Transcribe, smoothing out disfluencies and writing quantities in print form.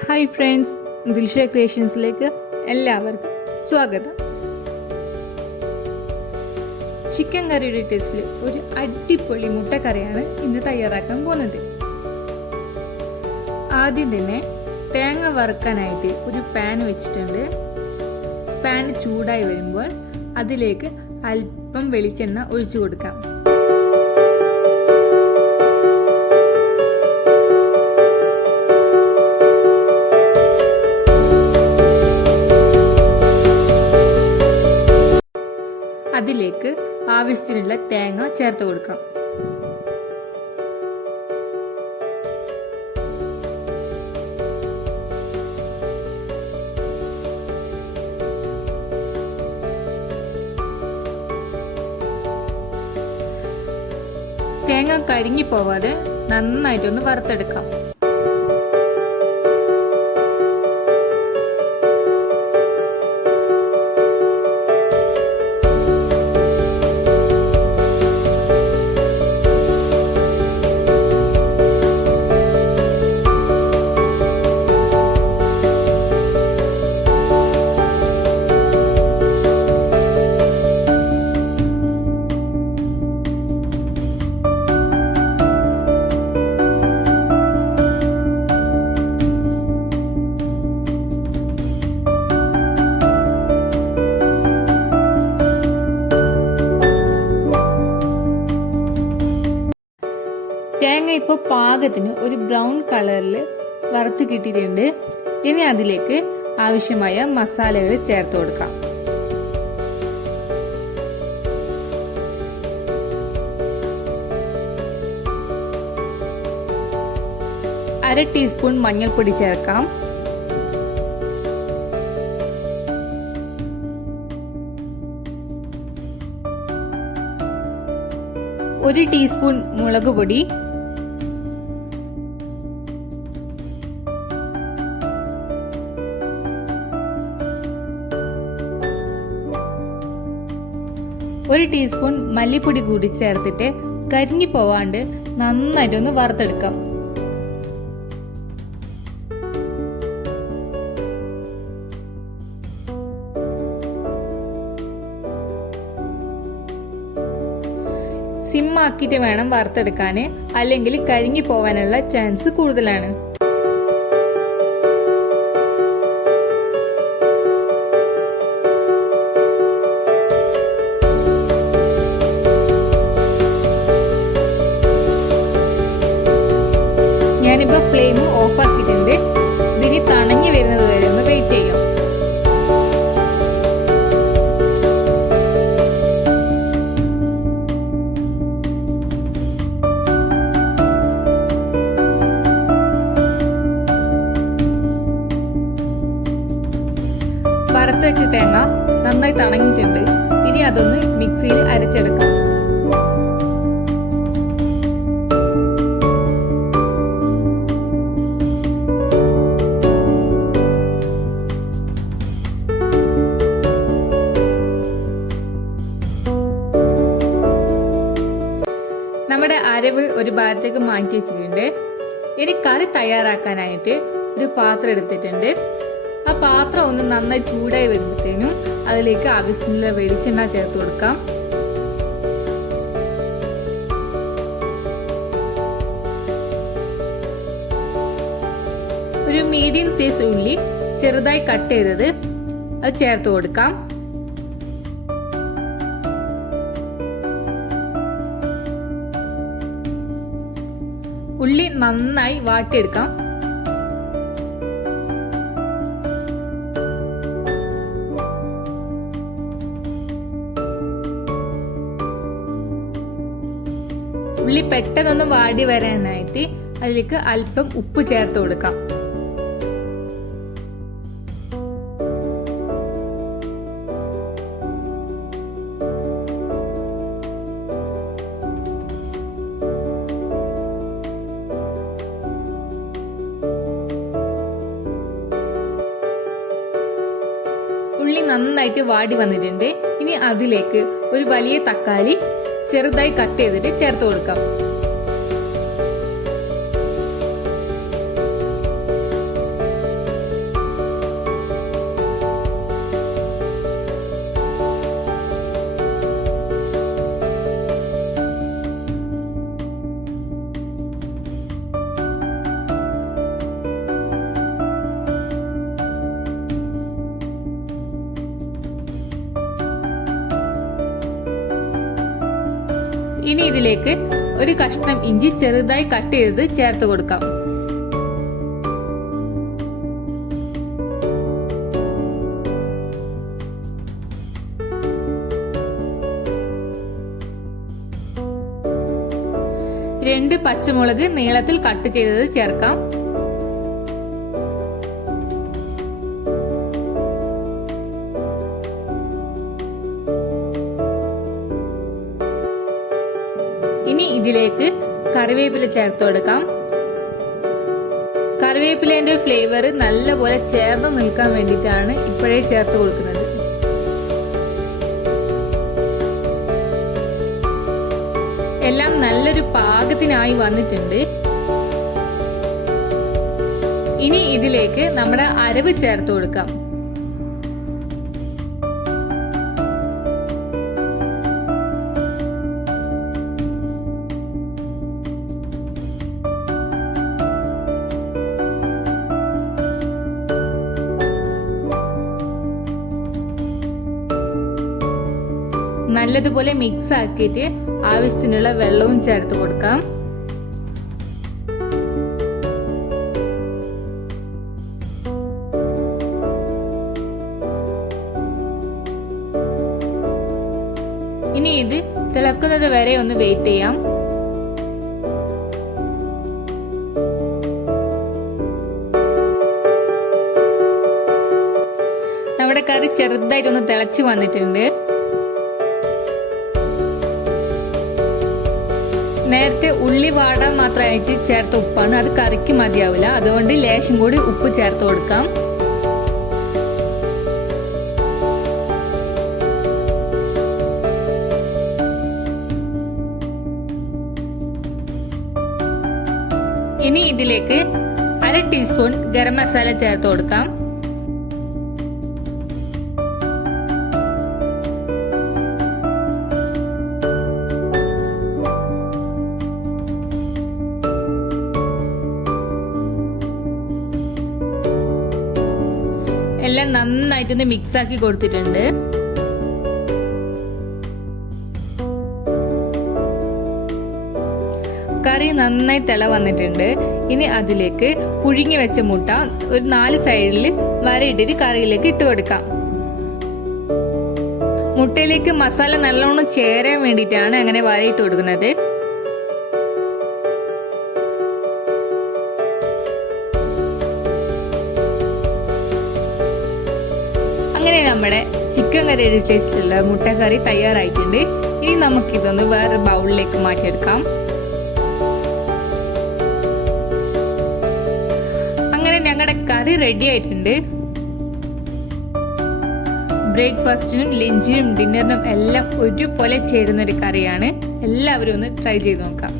Hi friends, Dilsha ക്രിയേഷൻസിലേക്ക് എല്ലാവർക്കും സ്വാഗതം. Chicken കറിയുടെ ടേസ്റ്റിൽ ഒരു അടിപൊളി മുട്ടക്കറിയാണ് ഇന്ന് തയ്യാറാക്കാൻ പോകുന്നത്. ആദ്യം തന്നെ തേങ്ങ വറുക്കാനായിട്ട് ഒരു പാൻ വെച്ചിട്ടുണ്ട്. പാൻ ചൂടായി വരുമ്പോൾ അതിലേക്ക് അല്പം വെളിച്ചെണ്ണ ഒഴിച്ചു കൊടുക്കാം. അതിലേക്ക് ആവശ്യത്തിനുള്ള തേങ്ങ ചേർത്ത് കൊടുക്കാം. തേങ്ങ കരിഞ്ഞു പോവാതെ നന്നായിട്ടൊന്ന് വറുത്തെടുക്കാം. തേങ്ങ ഇപ്പോൾ പാകത്തിന് ഒരു ബ്രൗൺ കളറിൽ വറുത്ത് കിട്ടിയിട്ടുണ്ട്. ഇനി അതിലേക്ക് ആവശ്യമായ മസാലകൾ ചേർത്ത് കൊടുക്കാം. അര ടീസ്പൂൺ മഞ്ഞൾപ്പൊടി ചേർക്കാം. 1 ടീസ്പൂൺ മുളക് പൊടി, 1 ടീസ്പൂൺ മല്ലിപ്പൊടി കൂടി ചേർത്തിട്ട് കരിഞ്ഞു പോവാണ്ട് നന്നായിട്ടൊന്ന് വറുത്തെടുക്കാം. സിമ്മാക്കിയിട്ട് വേണം വറുത്തെടുക്കാൻ, അല്ലെങ്കിൽ കരിഞ്ഞു പോവാനുള്ള ചാൻസ് കൂടുതലാണ്. ഞാനിപ്പോൾ ഫ്ലെയിം ഓഫ് ആക്കിയിട്ടുണ്ട്. ഇതിന് തണഞ്ഞു വരുന്നത് വരെ ഒന്ന് വെയിറ്റ് ചെയ്യാം. വറുത്ത് വെച്ച തേങ്ങ നന്നായി തണങ്ങിയിട്ടുണ്ട്. ഇനി അതൊന്ന് മിക്സിയിൽ അരച്ചെടുക്കാം. നമ്മുടെ അരവ് ഒരു ഭാഗത്തേക്ക് മാറ്റി വെച്ചിട്ടുണ്ട്. ഇനി കറി തയ്യാറാക്കാനായിട്ട് ഒരു പാത്രം എടുത്തിട്ടുണ്ട്. ആ പാത്രം ഒന്ന് നന്നായി ചൂടായി വരുമ്പോഴത്തേനും അതിലേക്ക് ആവശ്യമുള്ള വെളിച്ചെണ്ണ ചേർത്ത് കൊടുക്കാം. ഒരു മീഡിയം സൈസ് ഉള്ളി ചെറുതായി കട്ട് ചെയ്തത് അത് ചേർത്ത് കൊടുക്കാം. ഉള്ളി നന്നായി വാട്ടിയെടുക്കാം. ഉള്ളി പെട്ടെന്നൊന്ന് വാടി വരാനായിട്ട് അതിലേക്ക് അല്പം ഉപ്പ് ചേർത്ത് കൊടുക്കാം. ഉള്ളി നന്നായിട്ട് വാടി വന്നിട്ടുണ്ട്. ഇനി അതിലേക്ക് ഒരു വലിയ തക്കാളി ചെറുതായി കട്ട് ചെയ്തിട്ട് ചേർത്ത് കൊടുക്കാം. ഇനി ഇതിലേക്ക് ഒരു കഷ്ണം ഇഞ്ചി ചെറുതായി കട്ട് ചെയ്തത് ചേർത്ത് കൊടുക്കാം. രണ്ട് പച്ചമുളക് നീളത്തിൽ കട്ട് ചെയ്തത് ചേർക്കാം. ഇനി ഇതിലേക്ക് കറിവേപ്പില ചേർത്ത് കൊടുക്കാം. കറിവേപ്പിലേന്റെ ഫ്ലേവർ നല്ലപോലെ ചേർന്ന് നിൽക്കാൻ വേണ്ടിയിട്ടാണ് ഇപ്പോഴേ ചേർത്ത് കൊടുക്കുന്നത്. എല്ലാം നല്ലൊരു പാകത്തിനായി വന്നിട്ടുണ്ട്. ഇനി ഇതിലേക്ക് നമ്മുടെ അരവ് ചേർത്ത് കൊടുക്കാം. നല്ലതുപോലെ മിക്സ് ആക്കിയിട്ട് ആവശ്യത്തിനുള്ള വെള്ളവും ചേർത്ത് കൊടുക്കാം. ഇനി ഇത് തിളക്കുന്നത് വരെ ഒന്ന് വെയിറ്റ് ചെയ്യാം. നമ്മുടെ കറി ചെറുതായിട്ടൊന്ന് തിളച്ച് വന്നിട്ടുണ്ട്. നേരത്തെ ഉള്ളി വാടാൻ മാത്രമായിട്ട് ചേർത്ത ഉപ്പാണ്, അത് കറിക്ക് മതിയാവില്ല. അതുകൊണ്ട് ലേശം കൂടി ഉപ്പ് ചേർത്ത് കൊടുക്കാം. ഇനി ഇതിലേക്ക് 1/2 ടീസ്പൂൺ ഗരം മസാല ചേർത്ത് കൊടുക്കാം. എല്ലാം നന്നായിട്ടൊന്ന് മിക്സ് ആക്കി കൊടുത്തിട്ടുണ്ട്. കറി നന്നായി തിള വന്നിട്ടുണ്ട്. ഇനി അതിലേക്ക് പുഴുങ്ങി വെച്ച മുട്ട ഒരു 4 സൈഡിൽ വരയിട്ടിട്ട് കറിയിലേക്ക് ഇട്ട് കൊടുക്കാം. മുട്ടയിലേക്ക് മസാല നല്ലോണം ചേരാൻ വേണ്ടിയിട്ടാണ് അങ്ങനെ വരയിട്ട് കൊടുക്കുന്നത്. അങ്ങനെ നമ്മുടെ ചിക്കൻ കറിയുടെ ടേസ്റ്റിലുള്ള മുട്ടക്കറി തയ്യാറായിട്ടുണ്ട്. ഇനി നമുക്കിതൊന്ന് വേറെ ബൗളിലേക്ക് മാറ്റിയെടുക്കാം. അങ്ങനെ ഞങ്ങളുടെ കറി റെഡി ആയിട്ടുണ്ട്. ബ്രേക്ക്ഫാസ്റ്റിനും ലഞ്ചിനും ഡിന്നറിനും എല്ലാം ഒരുപോലെ ചേരുന്ന ഒരു കറിയാണ്. എല്ലാവരും ഒന്ന് ട്രൈ ചെയ്ത് നോക്കാം.